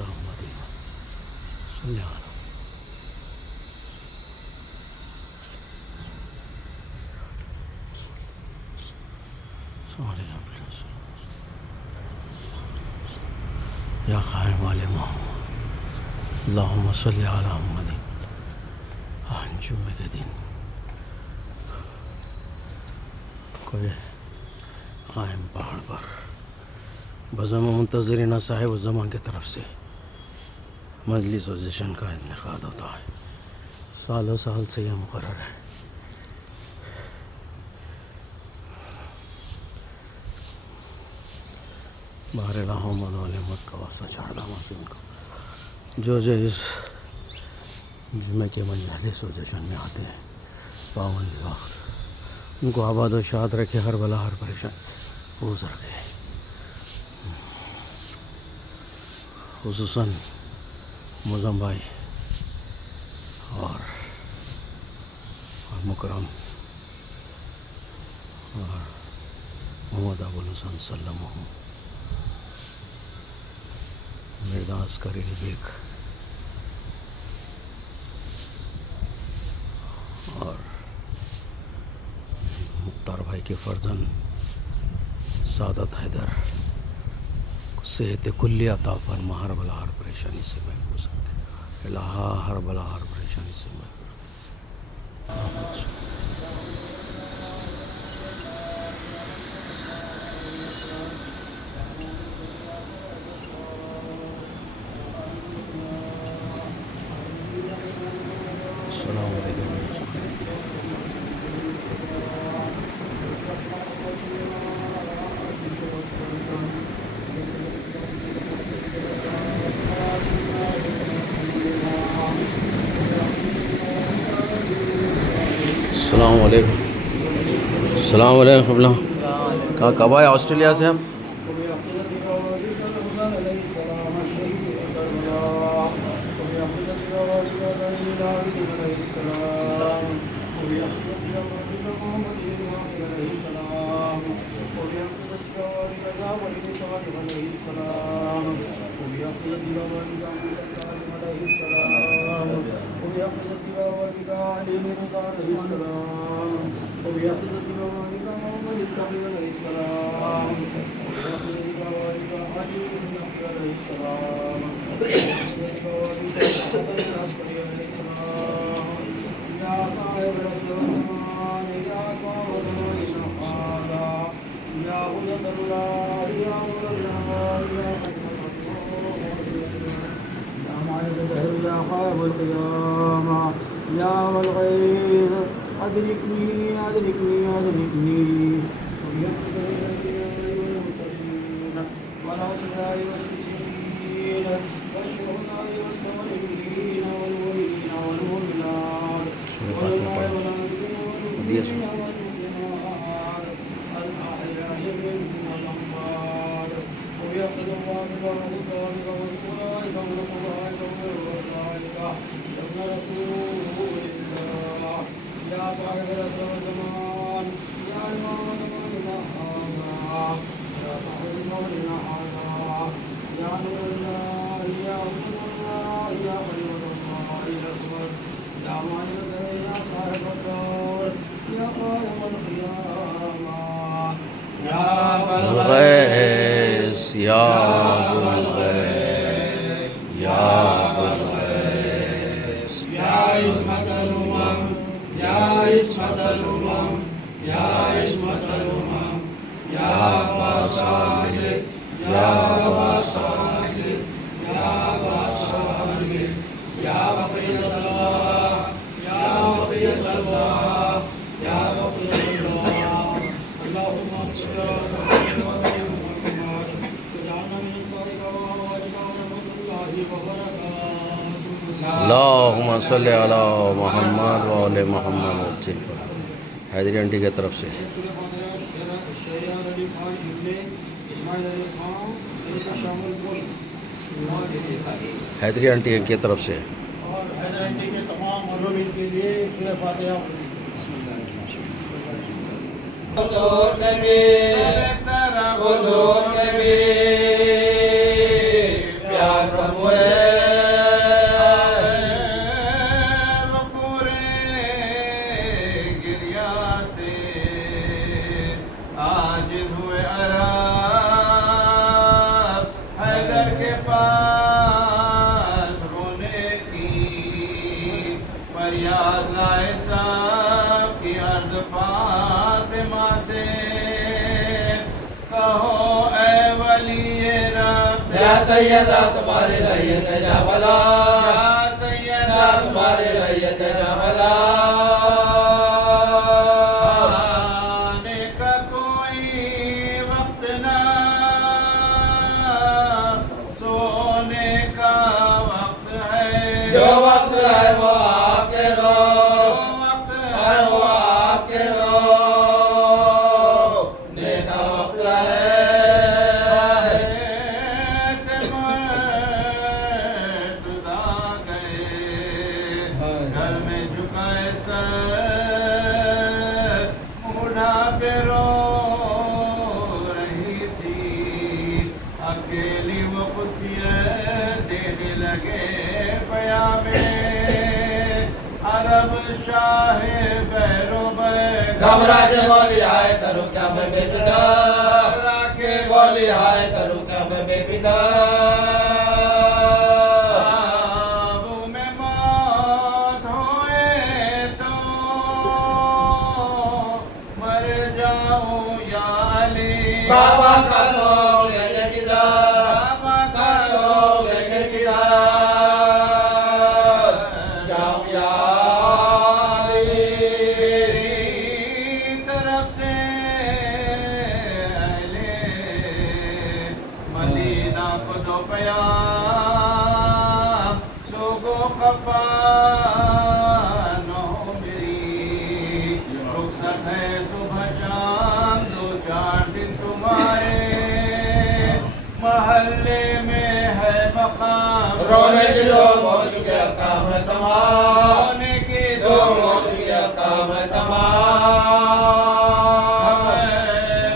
على محمد صل على یا قائم والے محمد اللہم صلی علی محمد. آج جمعے کے دن کوئی قائم پہاڑ پر بزم منتظرین صاحب الزمان کی طرف سے مجلس و جشن کا انعقاد ہوتا ہے. سالوں سال سے یہ مقرر ہے. باہر محمد والے مت کا واسطہ چاہتا ہوں جو اس جمعے کے مجلس و جشن میں آتے ہیں پابندی وقت ان کو آباد و شاد رکھے، ہر بلا ہر پریشان پوز رکھے. خصوصاً مزم بھائی اور مکرم اور محمد ابو الحسن سلم مرداس کریلی بیگ اور مختار بھائی کے فرزند سعادت حیدر صحت کلی عطا فرما، ہر بلا ہر پریشانی سے محفوظ رکھے. الہا ہر بلا ہر پریشانی سے محفوظ. السلام علیکم. السلام علیکم. السلام علیکم. کہاں کب آئے؟ آسٹریلیا سے آپ؟ یا والغیظ ادرکنی ادرکنی ادرکنی والأوصياء والمسلمين والشهداء والصالحين والمؤمنين والمؤمنات والمؤمنات الأحياء منهم والأموات ويقضي الله بذلك وأولئك هم أولئك يوم رسول الله يا صاحب العصر والزمان يا إمام زماننا هذا يا صاحب زماننا هذا يا نور الله يا حسن الله يا خليل الله يا صمد يا مالك يا صاحب الدور يا قائم القيامة يا بلغیس یا بلغیس یا بلغیس يا عصمة الأمم يا عصمة الأمم يا عصمة الأمم يا أبا صالح يا أبا صالح يا أبا صالح يا بقية الله يا بقية الله يا بقية الله اللهم صل على محمد واجعلنا من صالح ورحمة الله وبركاته. اللہم صلی علی محمد و آل محمد. حیدری آنٹی کی طرف سے حیدری آنٹی کی طرف سے اور حیدر آنٹی کے تمام مظلومین کے لیے سورہ فاتحہ. حضور کبیر حضور کبیر پیار کا یا سیدہ تمہاری رعیت جا بلا یا سیدہ تمہاری رعیت جا بلا آنے کا کوئی وقت نہ سونے کا وقت ہے جو وقت ہے وہ آپ کے رو جو وقت ہے وہ آپ کے رو نیکا وقت ہے گھر میں جھکائے سر بوڑھاپے رو رہی تھی اکیلی وہ خوشیاں دینے لگے پیام عرب شاہ بیرو گھبرا کے بولی آئے کروں کیا میں بے پدا گھبرا کے بولی آئے کروں کیا میں بے پدا خواب میں موت ہوئے تو مر جاؤں یا علی بابا کا سوگ لے کے کدھر بابا کا سوگ لے کے کدھر جاؤں یا علی میری طرف سے اہل مدینہ کو دو پیام لوگوں خفا نہ ہو میری رخصت ہے صبح شام دو چار دن تمہارے محلے میں ہے مقام رونے کی دو مولی کے کام ہے تمام رونے کی دو مولی کے کام ہے تمام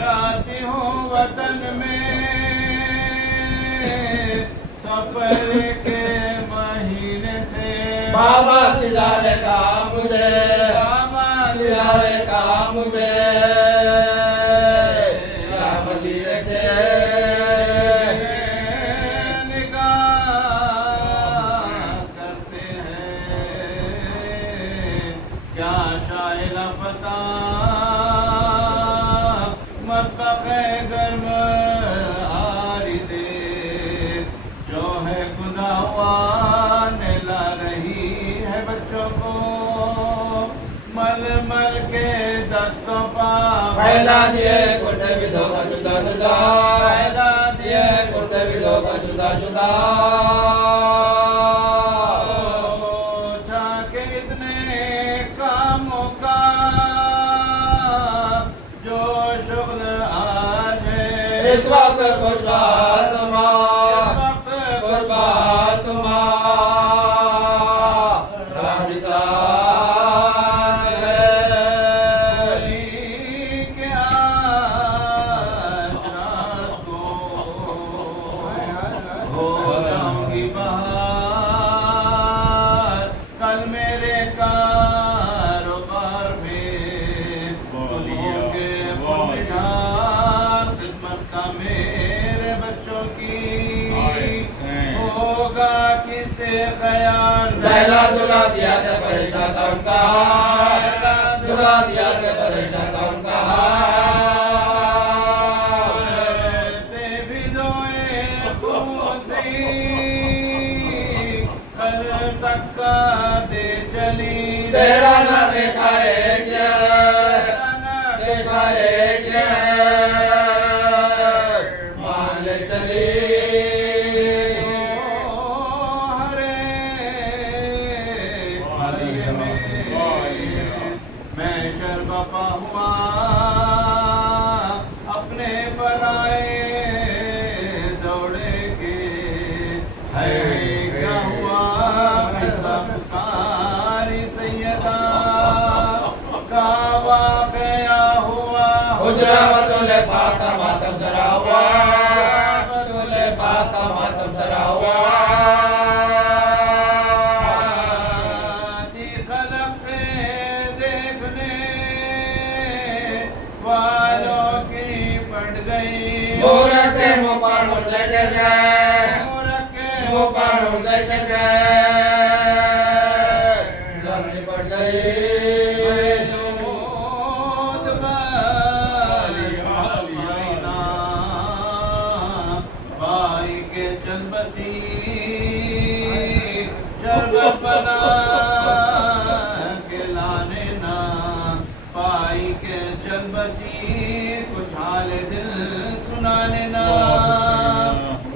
راتی ہوں وطن میں سفر کے مہینے سے بابا سدارے کام مجھے بابا سدارے کام مجھے یا مدینے سے نگاہ کرتے ہیں کیا شائل پتا مطبخ گرم آری دے جو ہے گناہ ہوا نلا رہی ہے بچوں کو مل مل کے دستوں پا پہلا دیے کرتے بھی دو کا جدا جدا پہلا دیے کرتے بھی دو کا جدا جدا سوچا کہ اتنے کاموں کا جو شغل آج ہے اس وقت کچھ بات اس تمہار وقت کچھ بات تمہار رمضان ہے علی کے آج رات کو ہو جاؤں گی بہار کل میرے کاروبار میں بولیے خدمت کا میرے بچوں کی ہوگا کسے خیال دہلا دلا دیا کہ پریشان تھا ان کا حال دلا دیا کہ پریشان تھا ان کا حال تے بھی دوئے خود ہی کل تک کا دے چلی سہرا نہ دیکھا ایک دیکھا ایک مان لے چلی میں شربپا ہوا اپنے برائے دوڑے کے ہے کیا ہوا کاری سیدہ کا واقعہ ہوا حجرہ بطولِ پاک کا ماتم سرا ہوا بطولِ پاک کا ماتم سرا ہوا خلق سے دیکھنے والوں کی پڑ گئی مورت کے منہ پر مردے کے گئے مورت کے منہ پر مردے کے گئے لمحی پڑ گئی محمود بھائی بھائی کے ربنا کے لانے نہ پائی کے چل بسی کچھ حال دل سنانے نہ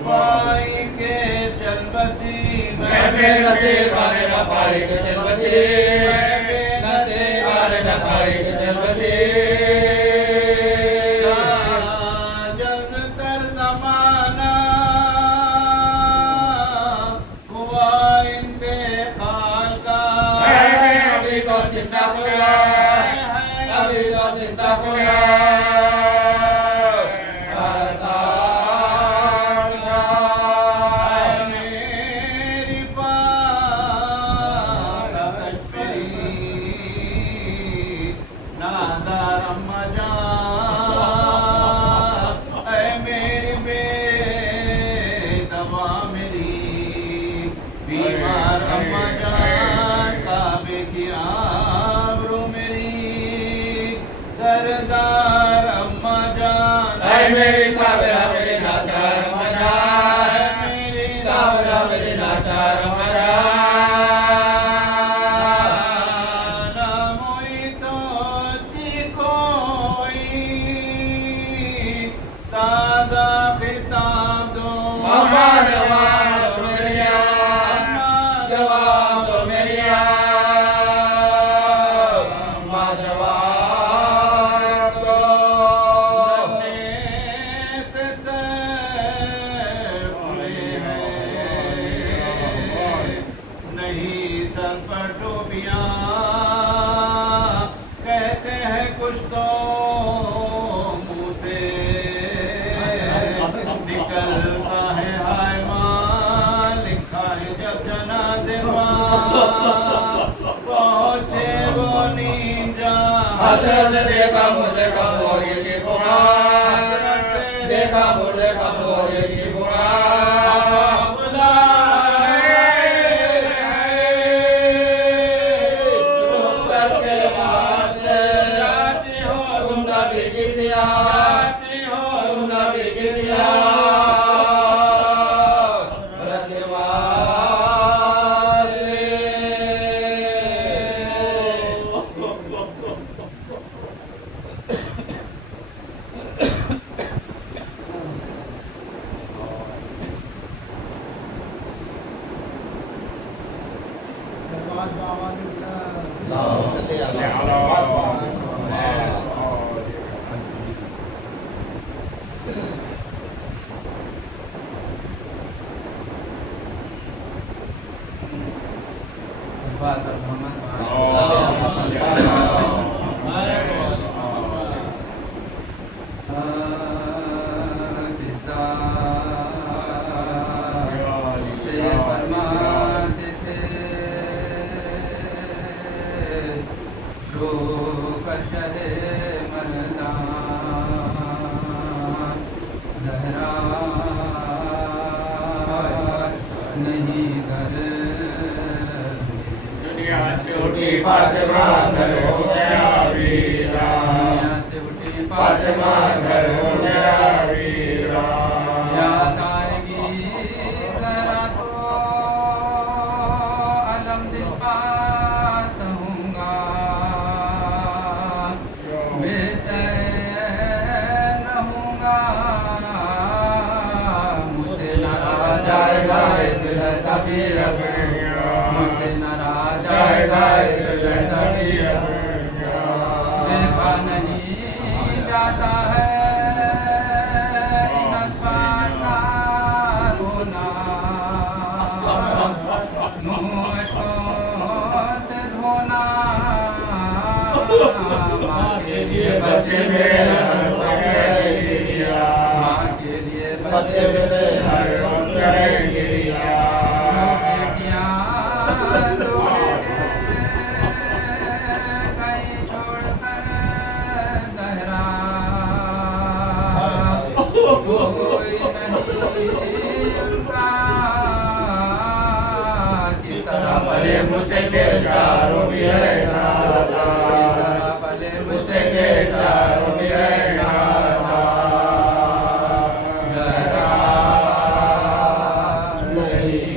پائی کے چل بسی میں بے نصیب آنے نہ پائی کے چل بسی نصیب آنے نہ پائی کے چل بسی زندہ ہویا ابھی تو زندہ ہویا میری پاک کشمیری نادار اماں جان اے میری بے دوا میری بیمار اماں جان کعبے کی آبرو میری سردار اماں جان اے میری صابرہ میری ناچار اماں جان میری صابرہ میری ناچار اماں جان ناموئی تو تی کوئی تازہ خطاب دو اماں جواب دو میری جواب دو میری اماں جواب دو سے سر کھلے ہیں نہیں سر پر ٹوپیاں کہتے ہیں کچھ تو منہ سے نکلتا ہے ہائے ماں لکھا ہے جب جنازے ماں پہنچے وہ نیند جان حسرت دیکھا مجھے کمزوری کی پکار دیکھا مجھے کمزوری کی پکار رخصت کے بعد سے تم نبی کی زیارت تم نبی کی زیارت رکھنے والے اللهم صل على فرماتے تھے رو کر شہے مردان زہرا نہیں گھر دنیا سے اٹھی فاطمہ گھر ہو گیا ویران دنیا سے اٹھی فاطمہ گھر ہو گیا ویران یاد آئے گی ذرا تو علم دل پاس ہوں گا بے چین رہوں گا مجھ سے ناراض جائے گا دل کبھی مجھ سے ناراض جائے گا دل کبھی دیکھا نہیں جاتا ہے ان اطفال کا رونا منہ اشکوں سے دھونا ماں کے لیے بچے میرے ہر وقت گریا ماں کے لیے بچے میرے ہر وقت گریا دو بیٹے کہیں چھوڑ کر زہرا کوئی نہیں ان کا کس طرح بھلے مجھ سے کے چاروں بھی ہے نادا کس طرح بھلے مجھ سے کے چاروں بھی ہے نادا زہرا نہیں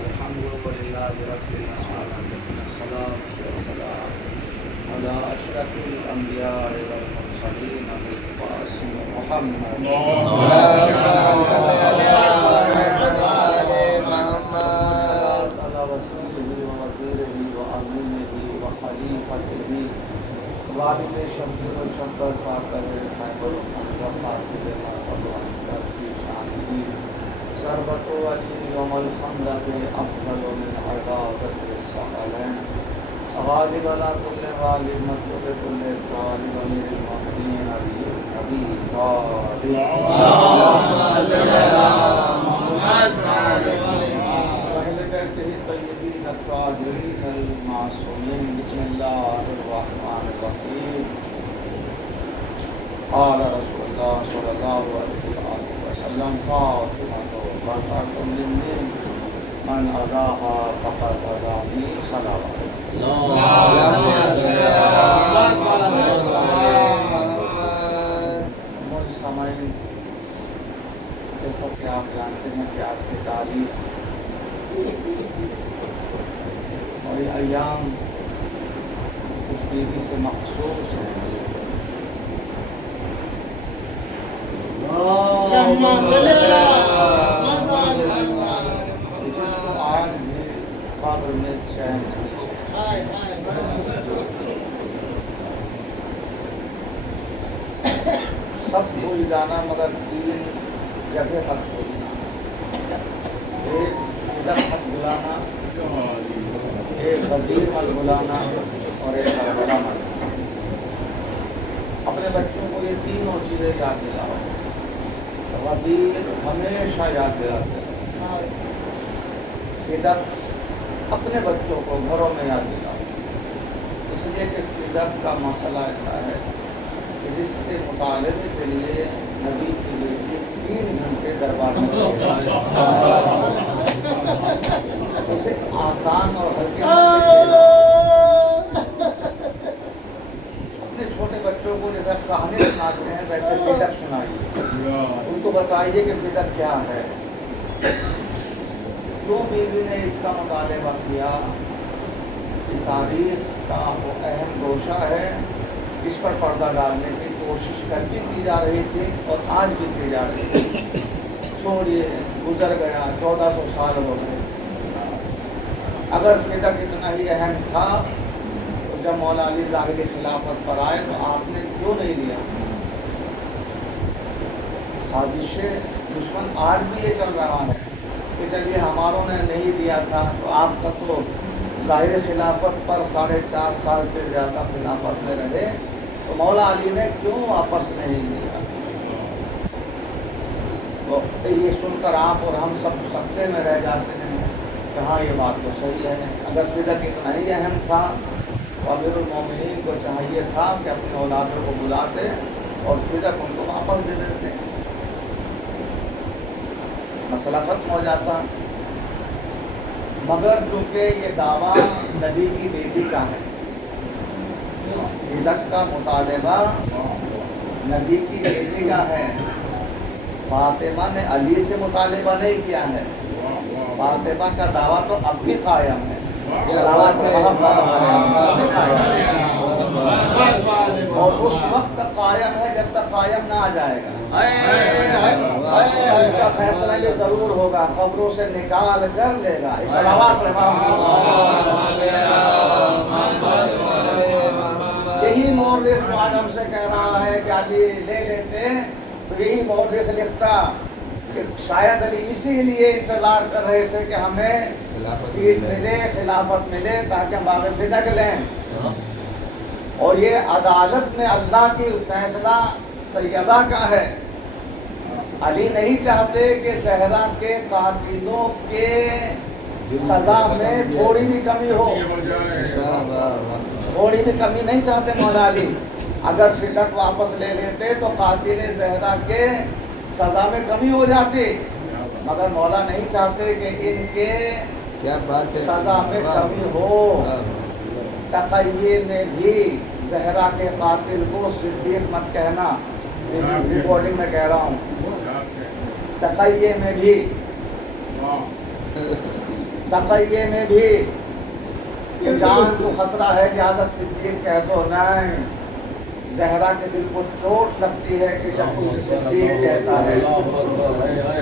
الحمدللہ رب العالمین والصلاة والسلام علی اشرف الانبیاء والمرسلین المرسلين أبي القاسم محمد على رسوله ووزيره وأمينه وخليفته والد شمس وشمس فاقر خيبر وخمسة فاقر وخمسة في شانه شربت ولي يوم الخندق أفضل من عبادة الصقلين غالب على كل غالب مطلوب كل طالب من المؤمنين نبي طالب اللهم صل على محمد وعلى آل الطيبين الطاهرين المعصومين بسم الله الرحمن الرحيم قال رسول الله صلى الله عليه وسلم فاطمة بنت مني من أذاها فقد أذاني صلوات سامعین جیسا کہ آپ جانتے ہیں کہ آج کی تاریخ اور یہ ایام اس بیوی سے مخصوص ہیں جس کو آج بھی قبر میں چین نہیں سب بھول جانا مگر تین جگہ تک بھولنا ایک ادھر مت بلانا ایک غدیر مت بلانا اور ایک کربلا مت بلانا اپنے بچوں کو یہ تینوں چیزیں یاد دلاؤ غدیر ہمیشہ یاد دلاتے رہو فدق اپنے بچوں کو گھروں میں یاد دلاؤ اس لیے کہ فدق کا مسئلہ ایسا ہے کہ جس کے مطالبے کے لیے نبی کے لیے 3 گھنٹے دربار میں اسے آسان اور ہلکے اپنے چھوٹے بچوں کو جیسا کہانی سناتے ہیں ویسے فدق سنائیے ان کو بتائیے کہ فدق کیا ہے کیوں بیوی نے اس کا مطالبہ کیا یہ تاریخ کا وہ اہم گوشہ ہے جس پر پردہ ڈالنے کی کوشش کر بھی کی جا رہی تھی اور آج بھی کی جا رہی تھی چھوڑیے گزر گیا 1400 سال ہو گئے اگر فدق اتنا ہی اہم تھا تو جب مولا علی ظاہری خلافت پر آئے تو آپ نے کیوں نہیں لیا سازشیں دشمن آج بھی یہ چل رہا ہے کہ چلیے ہماروں نے نہیں دیا تھا تو آپ کا تو ظاہر خلافت پر 4.5 سال سے زیادہ خلافت میں رہے تو مولا علی نے کیوں واپس نہیں لیا تو یہ سن کر آپ اور ہم سب سکتے میں رہ جاتے ہیں کہ ہاں یہ بات تو صحیح ہے اگر فدق اتنا ہی اہم تھا تو امیر المومنین کو چاہیے تھا کہ اپنے اولادوں کو بلاتے اور فدق ان کو واپس دے دیتے مسئلہ ختم ہو جاتا مگر چونکہ یہ دعویٰ نبی کی بیٹی کا ہے فدق کا مطالبہ نبی کی بیٹی کا ہے فاطمہ نے علی سے مطالبہ نہیں کیا ہے فاطمہ کا دعویٰ تو اب بھی قائم ہے صلوات اور اس وقت تک قائم ہے جب تک قائم نہ آ جائے گا اس کا فیصلہ یہ ضرور ہوگا قبروں سے نکال کر لے گا یہی مورخ جو آج ہم سے کہہ رہا ہے کہ علی لے لیتے تو یہی مورخ لکھتا کہ شاید علی اسی لیے انتظار کر رہے تھے کہ ہمیں سیٹ ملے خلافت ملے تاکہ ہم آگے فدق لیں اور یہ عدالت میں اللہ کی فیصلہ سیدہ کا ہے علی نہیں چاہتے کہ زہرا کے قاتلوں کے سزا میں تھوڑی بھی کمی ہو تھوڑی بھی کمی نہیں چاہتے مولا علی اگر فدق واپس لے لیتے تو قاتل زہرا کے سزا میں کمی ہو جاتی مگر مولا نہیں چاہتے کہ ان کے سزا میں کمی ہو تقیے میں بھی زہرا کے قاتل کو صدیق مت کہنا ریکارڈنگ میں کہہ رہا ہوں تقیے میں بھی کہ جان کو خطرہ ہے کہ حضرت صدیق کہہ دو نہیں زہرا کے دل کو چوٹ لگتی ہے کہ جب کوئی صدیق کہتا ہے.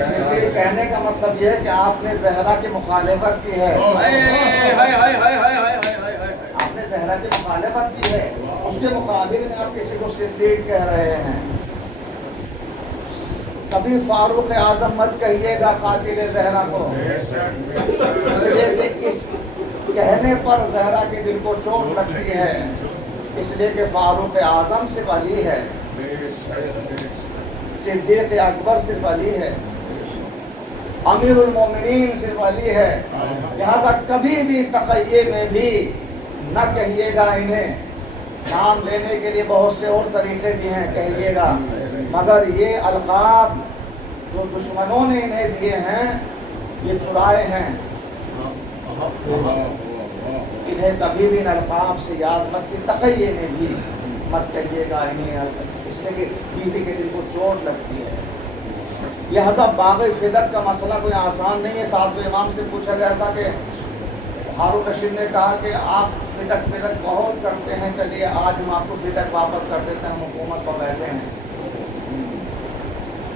صدیق کہنے کا مطلب یہ ہے کہ آپ نے زہرا کی مخالفت کی ہے. آپ نے زہرا کی مخالفت کی ہے، اس کے مقابل میں آپ کسی کو صدیق کہہ رہے ہیں. کبھی فاروق اعظم مت کہیے گا قاتل زہرا کو، اس لیے کہ اس کہنے پر زہرا کے دل کو چوٹ لگتی ہے، اس لیے کہ فاروق اعظم صرف علی ہے، صدیق اکبر صرف علی ہے، امیر المومنین صرف علی ہے. لہذا کبھی بھی تقیے میں بھی نہ کہیے گا انہیں. نام لینے کے لیے بہت سے اور طریقے بھی ہیں، کہیے گا، مگر یہ القاب جو دشمنوں نے انہیں دیے ہیں یہ چرائے ہیں. انہیں کبھی بھی ان القاب سے یاد مت کی، تقیے میں بھی مت کہیے گا انہیں، اس لیے کہ بیوی کے دل کو چوٹ لگتی ہے. لہذا باغ فدق کا مسئلہ کوئی آسان نہیں ہے. ساتویں امام سے پوچھا گیا تھا کہ ہارون رشید نے کہا کہ آپ فدق بہت کرتے ہیں، چلیے آج ہم آپ کو فدق واپس کر دیتے ہیں، ہم حکومت پر بیٹھے ہیں.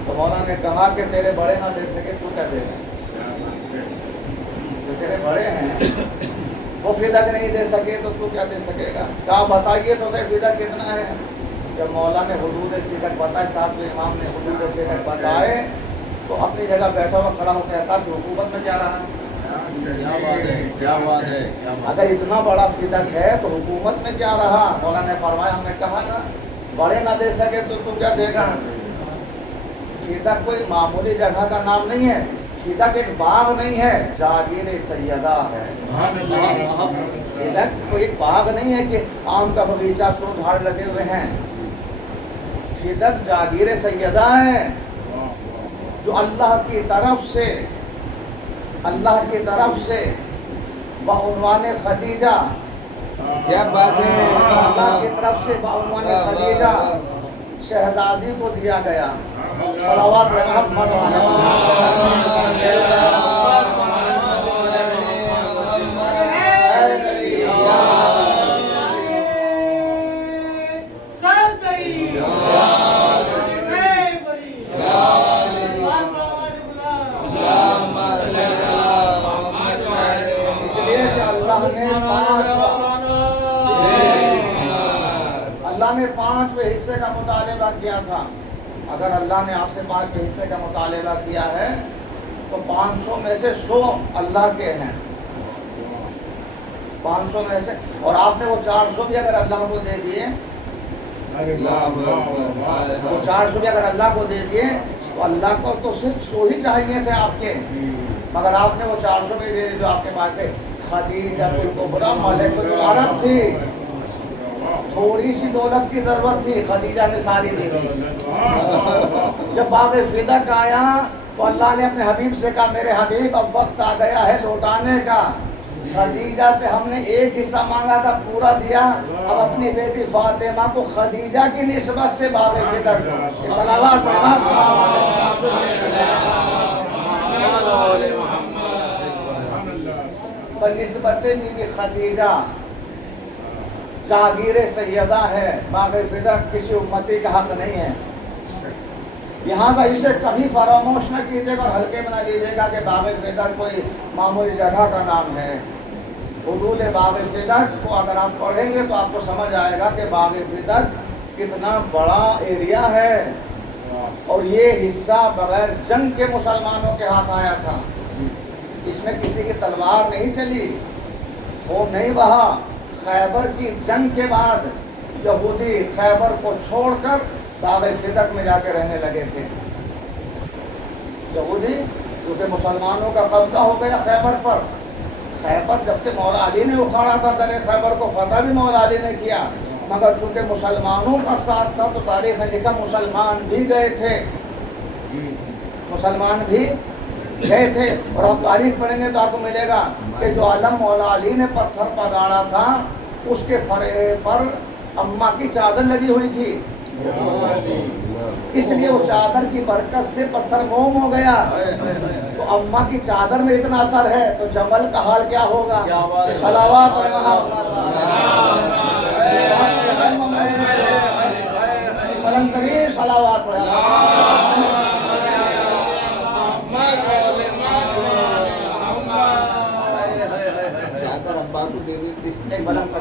تو مولانا نے کہا کہ تیرے بڑے نہ دے سکے تو کیا دے گا؟ جو تیرے بڑے ہیں وہ فدق نہیں دے سکے تو کیا دے سکے گا؟ کہا بتائیے تو صحیح فدق کتنا ہے. جب مولا نے حدود فدق بتائے، ساتویں امام نے حدود فدق بتائے، تو اپنی جگہ بیٹھا ہوا کھڑا ہو کہتا کہ حکومت میں کیا رہا. اگر اتنا بڑا فدق ہے تو حکومت میں کیا رہا. مولا نے فرمایا، ہم نے کہا نا بڑے نہ دے سکے تو کیا دے گا. فدق کوئی معمولی جگہ کا نام نہیں ہے، فدق ایک باغ نہیں ہے، جاگیر سیدہ ہے. فدق کوئی ایک باغ نہیں ہے کہ آم کا باغیچہ سو جھاڑ لگے ہوئے ہیں. فدق جاگیر سیدہ ہے جو اللہ کی طرف سے بعنوان خدیجہ، کیا بات ہے، اللہ کی طرف سے بعنوان خدیجہ شہزادی کو دیا گیا. صلوات محمد اللہ نے 5ویں حصے کا مطالبہ کیا تھا. اگر اللہ نے آپ سے 5ویں حصے کا مطالبہ کیا ہے تو 500 میں سے 100 اللہ کے ہیں. 500 میں سے، اور آپ نے وہ 400 بھی اگر اللہ کو دے دیے، وہ 400 بھی اگر اللہ کو دے دیے تو اللہ کو تو صرف 100 ہی چاہیے تھے آپ کے، مگر آپ نے وہ 400 بھی دے دیے جو آپ کے پاس تھے. خدیجہ الکبریٰ ملکۃ العرب تھی، تھوڑی سی دولت کی ضرورت تھی، خدیجہ نے ساری دے دی. جب باغ فدق آیا تو اللہ نے اپنے حبیب سے کہا، میرے حبیب اب وقت آ گیا ہے لوٹانے کا. خدیجہ سے ہم نے ایک حصہ مانگا تھا، پورا دیا. اب اپنی بیٹی فاطمہ کو خدیجہ کی نسبت سے باغ فدق دو. صلوات بنسبت بی خدیجہ جاگیر سیدہ ہے. باغ فدق کسی امتی کا حق نہیں ہے. لہٰذا اسے کبھی فراموش نہ کیجیے گا اور ہلکے میں نہ لیجیے گا کہ باغ فدق کوئی معمولی جگہ کا نام ہے. حدود باغ فدق کو اگر آپ پڑھیں گے تو آپ کو سمجھ آئے گا کہ باغ فدق کتنا بڑا ایریا ہے، اور یہ حصہ بغیر جنگ کے مسلمانوں کے ہاتھ آیا تھا. اس میں کسی کی تلوار نہیں چلی، خون نہیں بہا. خیبر کی جنگ کے بعد یہودی خیبر کو چھوڑ کر باغ فدق میں جا کے رہنے لگے تھے. یہودی کیونکہ مسلمانوں کا قبضہ ہو گیا خیبر پر. خیبر جبکہ مولا علی نے اکھاڑا تھا، در خیبر کو فتح بھی مولا علی نے کیا، مگر چونکہ مسلمانوں کا ساتھ تھا تو تاریخ نے لکھا مسلمان بھی گئے تھے، مسلمان بھی گئے تھے. اور آپ تاریخ پڑھیں گے تو آپ کو ملے گا کہ جو علم مولا علی نے پتھر پر گاڑا تھا اس کے پھرے پر اماں کی چادر لگی ہوئی تھی، اس لیے وہ چادر کی برکت سے پتھر موم ہو گیا. تو اماں کی چادر میں اتنا اثر ہے تو جمل کا حال کیا ہوگا. صلوات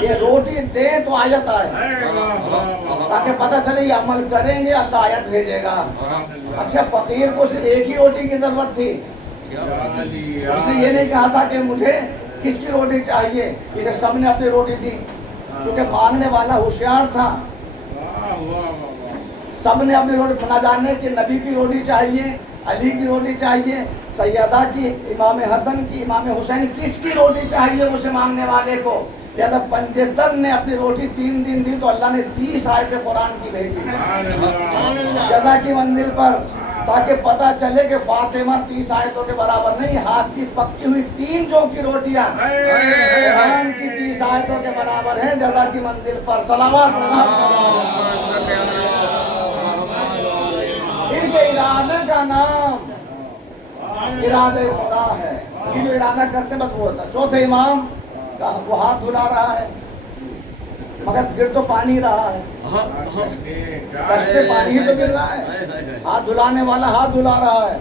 یہ روٹی دیں تو آیت آئے، تاکہ پتہ چلے یہ عمل کریں گے اللہ آیت بھیجے گا۔ اچھا فقیر کو صرف ایک ہی روٹی کی ضرورت تھی، اس نے یہ نہیں کہا تھا کہ مجھے کس کی روٹی چاہیے، اسے سب نے اپنی روٹی دی، کیونکہ مانگنے والا ہوشیار تھا۔ سب نے اپنی روٹی، نہ جانے کہ نبی کی روٹی چاہیے، علی کی روٹی چاہیے، سیدہ کی، امام حسن کی، امام حسین، کس کی روٹی چاہیے اسے مانگنے والے کو۔ لہذا پنجتن نے اپنی روٹی 3 دن دی تو اللہ نے 30 آیتیں قرآن کی بھیجی جزا کی منزل پر، تاکہ پتہ چلے کہ فاطمہ 30 آیتوں کے برابر نہیں، ہاتھ کی پکی ہوئی 3 جو کی روٹیاں قرآن کی 30 آیتوں کے برابر ہیں جزا کی منزل پر۔ صلوات ان کے ارادے کا نام ارادہ خدا ہے، یہ جو ارادہ کرتے بس وہ ہوتا۔ چوتھے امام کا وہ ہاتھ دھلا رہا ہے مگر گر تو پانی رہا ہے، دشت پہ پانی ہی تو گر رہا ہے، ہاتھ دھلانے والا ہاتھ دھلا رہا ہے۔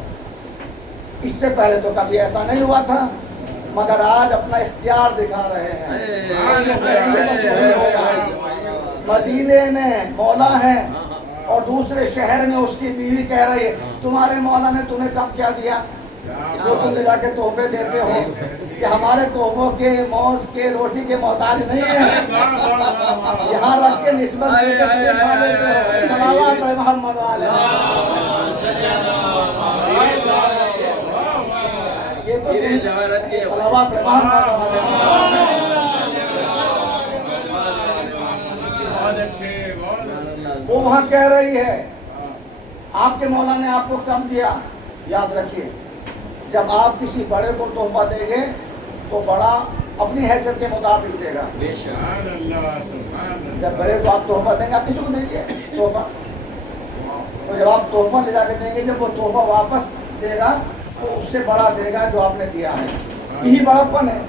اس سے پہلے تو کبھی ایسا نہیں ہوا تھا، مگر آج اپنا اختیار دکھا رہے ہیں۔ مدینے میں مولا ہے اور دوسرے شہر میں اس کی بیوی کہہ رہی ہے تمہارے مولا نے تمہیں کب کیا دیا جو تم لے جا کے تحفے دیتے ہو، کہ ہمارے تحفوں کے، موز کے، روٹی کے محتاج نہیں ہیں، یہاں رکھ کے نسبت دے کے تمہیں کھا دیتے ہو۔ صلوات محمد علیہ، یہ تو صلوات محمد علیہ۔ وہ وہاں کہہ رہی ہے آپ کے مولا نے آپ کو کم دیا۔ یاد رکھیے جب آپ کسی بڑے کو تحفہ دیں گے تو بڑا اپنی حیثیت کے مطابق دے گا۔ جب بڑے کو آپ تحفہ دیں گے، آپ کسی کو دیجیے تحفہ، تو جب آپ تحفہ لے جا کے دیں گے، جب وہ تحفہ واپس دے گا تو اس سے بڑا دے گا جو آپ نے دیا ہے، یہی بڑاپن ہے۔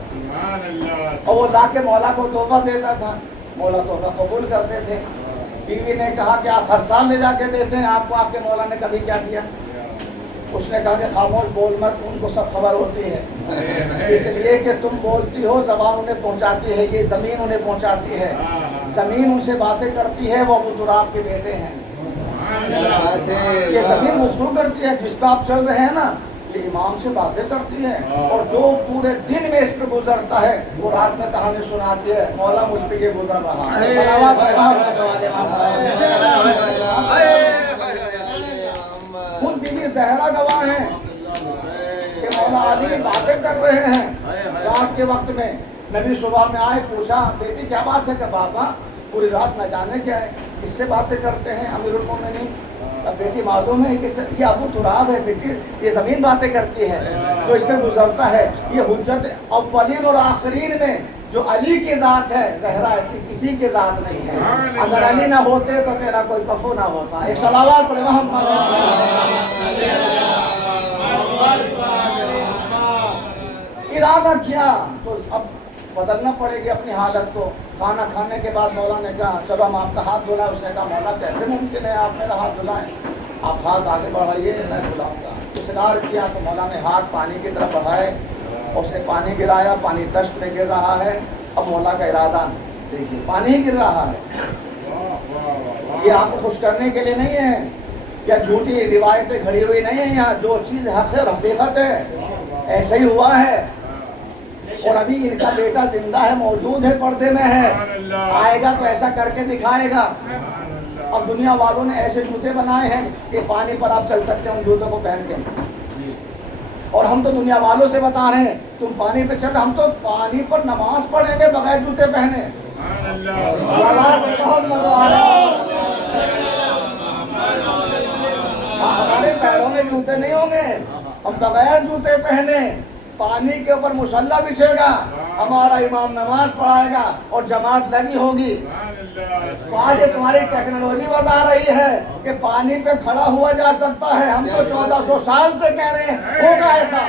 اور وہ لا کے مولا کو تحفہ دیتا تھا، مولا تحفہ قبول کرتے تھے۔ بیوی نے کہا کہ آپ ہر سال لے جا کے دیتے ہیں، آپ کو آپ کے مولا نے کبھی کیا دیا؟ اس نے کہا کہ خاموش بول مت، ان کو سب خبر ہوتی ہے، اس لیے کہ تم بولتی ہو زبان انہیں پہنچاتی ہے، یہ زمین انہیں پہنچاتی ہے، زمین ان سے باتیں کرتی ہے، وہ ابو تراب کے بیٹے ہیں۔ یہ زمین گفتگو کرتی ہے، جس پہ آپ چل رہے ہیں نا یہ امام سے باتیں کرتی ہے، اور جو پورے دن میں اس پہ گزرتا ہے وہ رات میں کہانی سناتی ہے مولا مجھ پہ یہ گزر رہا ہے۔ خود بی بی زہرا گواہ ہیں کہ مولا علی باتیں کر رہے ہیں رات کے وقت میں۔ نبی صبح میں آئے، پوچھا بیٹی کیا بات ہے؟ کہ بابا پوری رات نہ جانے کیا ہے، کس سے باتیں کرتے ہیں امیر المومنین؟ بیٹی معلوم ہے کہ یہ ابو تراب ہے بیٹی، یہ زمین باتیں کرتی ہے جو اس پہ گزرتا ہے، یہ حجت اولین اور آخرین میں جو علی کی ذات ہے، زہرا ایسی کسی کی ذات نہیں ہے۔ اگر علی نہ ہوتے تو تیرا کوئی کفو نہ ہوتا۔ ایک صلوات پڑھے محمد۔ ارادہ کیا تو اب بدلنا پڑے گی اپنی حالت کو۔ کھانا کھانے کے بعد مولا نے کہا چلو ہم آپ کا ہاتھ دھلائیں۔ اس نے کہا مولا کیسے ممکن ہے آپ میرا ہاتھ دھلائیں، آپ ہاتھ آگے بڑھائیے میں دھلاؤں گا۔ اصرار کیا تو مولا نے ہاتھ پانی کی طرف بڑھائے، اس نے پانی گرایا، پانی دشت میں گر رہا ہے۔ اب مولا کا ارادہ دیکھیے، پانی ہی گر رہا ہے، یہ آپ کو خوش کرنے کے لیے نہیں ہے یا جھوٹی روایتیں گھڑی ہوئی نہیں ہیں، یہاں جو چیز حق ہے حقیقت ہے، ایسا ہی ہوا ہے۔ اور ابھی ان کا بیٹا زندہ ہے، موجود ہے، پردے میں ہے، آئے گا تو ایسا کر کے دکھائے گا۔ اب دنیا والوں نے ایسے جوتے بنائے ہیں کہ پانی پر آپ چل سکتے ہیں ان جوتوں کو پہن کے، اور ہم تو دنیا والوں سے بتا رہے ہیں تم پانی پہ چل، ہم تو پانی پر نماز پڑھیں گے بغیر جوتے پہنے۔ ہمارے پیروں میں جوتے نہیں ہوں گے، ہم بغیر جوتے پہنے پانی کے اوپر مصلی بچھے گا، ہمارا امام نماز پڑھائے گا اور جماعت لگی ہوگی۔ تو آج یہ تمہاری ٹیکنالوجی بتا رہی ہے کہ پانی پہ کھڑا ہوا جا سکتا ہے، ہم تو 1400 سال سے کہہ رہے ہیں ہوگا ایسا۔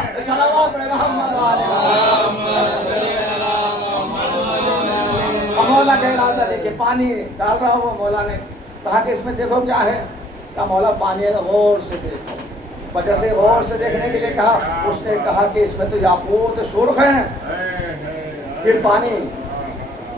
مولا کا ارادہ دیکھیے، پانی ڈال رہا ہوا، مولا نے کہا کہ اس میں دیکھو کیا ہے، کہا مولا پانی غور سے دیکھو۔ وجہ سے غور سے دیکھنے کے لیے کہا، اس نے کہا کہ اس میں تو یاقوت سرخ ہیں۔ پھر پانی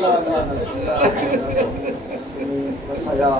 لا لا بس حیا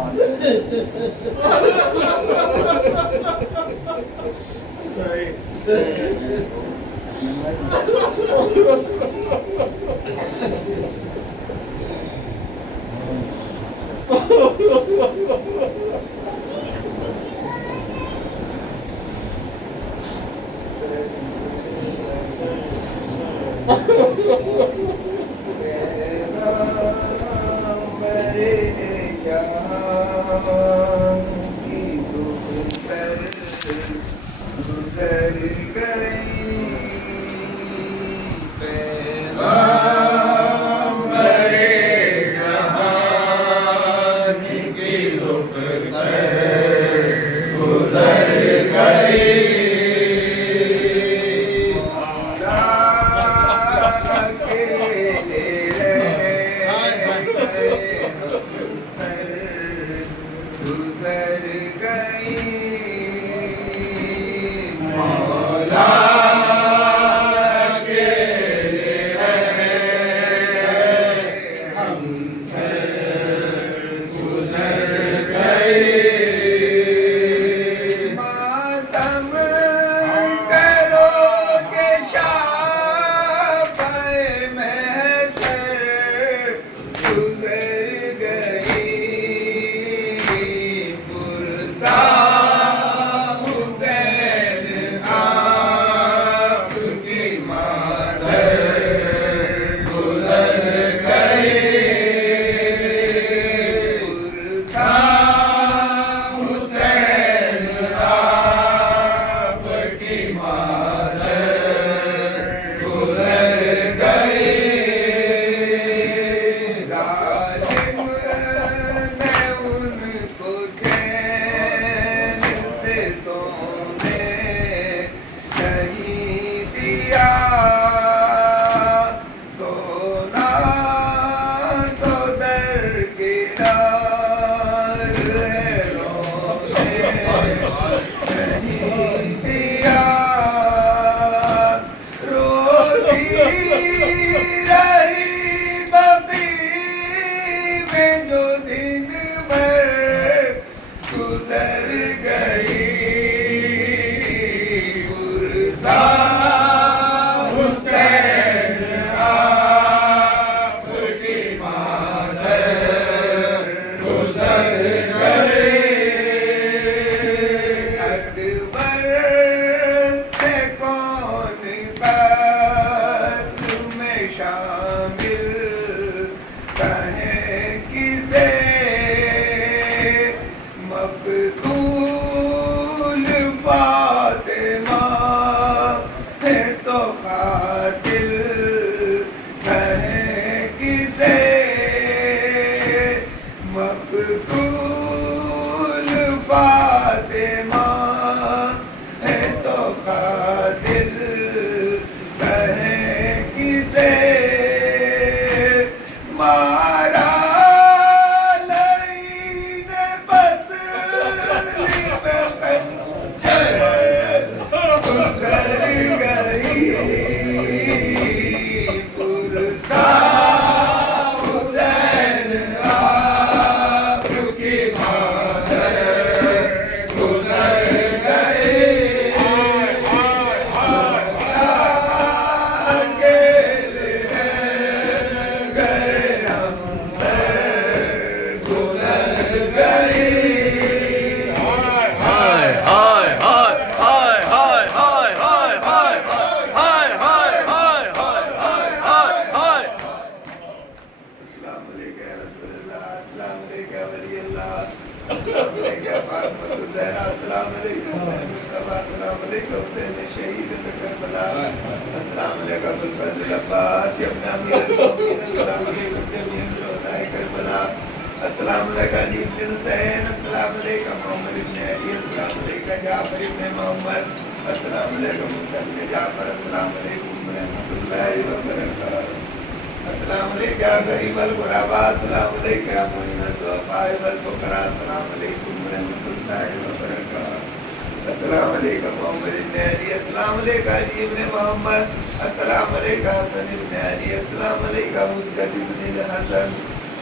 السلام علیکم محمد ابن علی، السلام علیکم علی ابن محمد، السلام علیکم حسن ابن علی، السلام علیکم حجت ابن الحسن،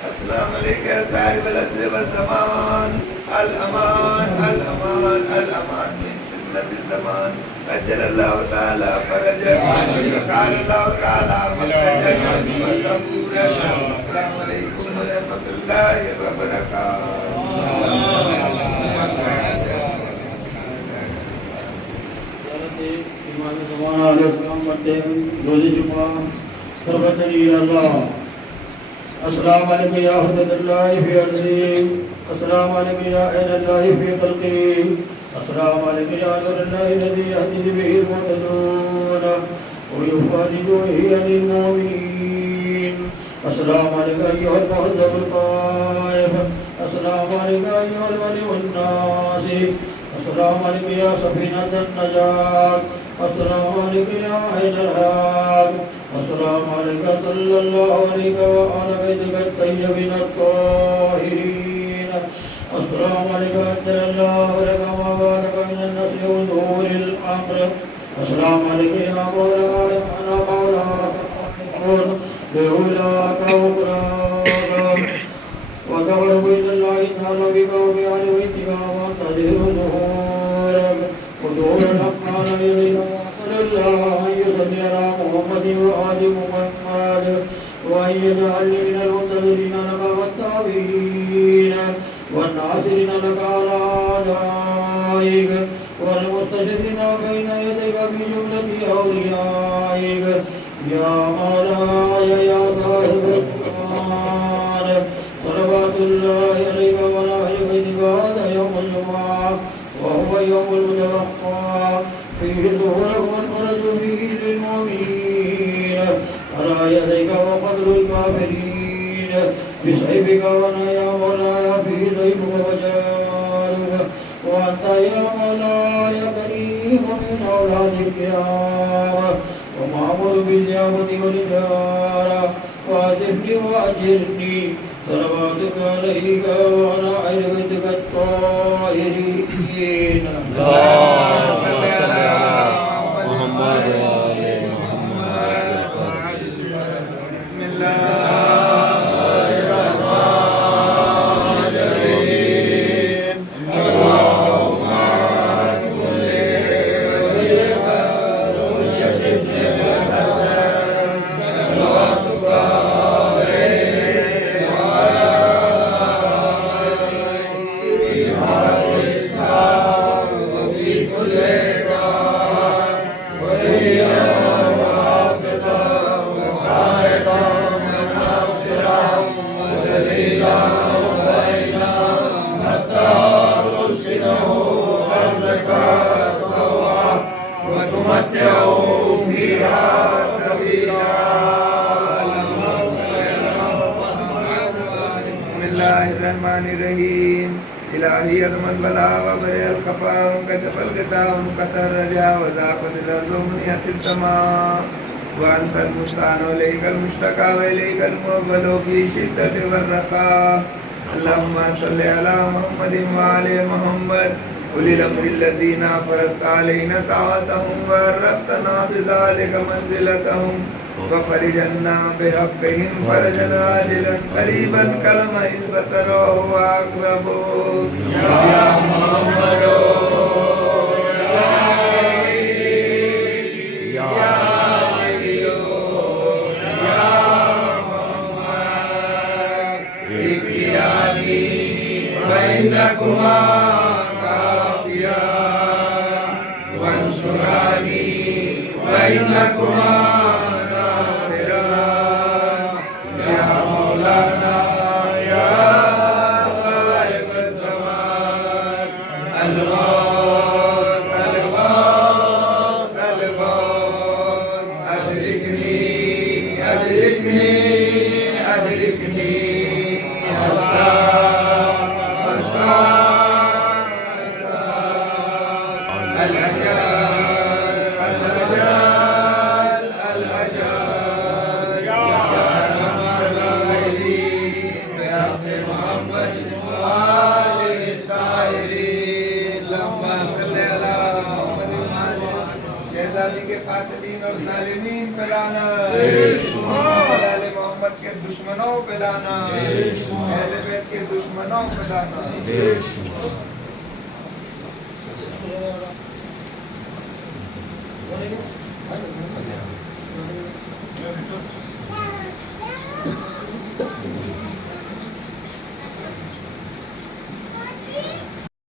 السلام علیکم صاحب العصر والزمان، الامان الامان الامان من فتنة الزمان، عجل اللہ تعالی فرجک وقال اللہ تعالی مخرجک وصبورک. السلام علیکم ورحمۃ اللہ وبرکاتہ. امام زمان علیہ السلام کرتے ہیں روز جمعہ فربتنی اللہ. السلام علیکم یا حضرت اللہ فی عرضی، السلام علیکم یا عین اللہ فی خلقی، السلام علیکم یا نور اللہ الذی یهدی به المهتدون ویفرج به عن المؤمنین. السلام علیکم ایھا المہذب القائم، السلام علیکم ایھا الولی الناس، السلام علیکم یا سفینۃ النجات، السلام علیکم یا عین الحق، السلام علیکم صلی اللہ علیہ وآل بیتک الطیبین الطاہرین. السلام علیکم اجل اللہ لک ما بعدک من النصر وظہور الامر. السلام علیکم یا مولا انا مولاک بعلاک وقراک وتقرب الى الله تعالى بك وبآل بيتك وانتظر ظهورك وظهور الأقمار يديك. وصلى الله أن يصلي على محمد وآل محمد وأن يجعلني من المنتظرين لك والتابعين والناصرين لك على أعدائك والمستشهدين بين يديك بجملة أوليائك يا مولاي يا صاحب القرآن. صلوات الله عليك وعلى أهل بيتك. هذا يوم الجمعة وهو يوم المتوقع فيه ظهورك والفرج فيه للمؤمنين على يديك وقدر الكافرين بسيفك. وانا يا مولاي فيه ضيفك وجارك، وانت يا مولاي كريم من اولاد القيامة ومأمور بالجابة والإجارة. وأجرني وأجرني صلواتك عليك وعلى أهل بيتك الطاهرين. اللهم صل على محمد وآل محمد. بسم اللہ الرحمن الرحیم. اللهم كل وليك حجة ابن الحسن صلواتك عليه وعلى في هذه الساعة وفي كل ساعة وليا وحافظا وقائدا وناصرا ودليلا وعينا حتى تسكنه أرضك طوعا وتمتعه فيها طويلا. بسم الله الرحمن الرحيم. إلهي أضمن البلاء وبرئ الخفاء وانكشف الغطاء وانقطع الرجاء وضاقت الأرض ومنعت السماء وأنت المستعان وإليك المشتكى وإليك الموكل في شدة والرخاء. اللهم صل على محمد وآل محمد أولي الأمر الذين فرضت علينا طاعتهم وعرفتنا بذلك منزلتهم ففرج عنا بحقهم فرجا عاجلا قريبا كلمح البصر وهو أقرب. يا محمد يا علي يا علي يا محمد اكفياني فإنكما كافيا وانصراني فإنكما محمد وآل الطاهرين. اللهم صل على آزادی کے قاتلین اور ظالمین پہ لعنت، آل محمد کے دشمنوں پہ لعنت، اہل بیت کے دشمنوں پہ لعنت۔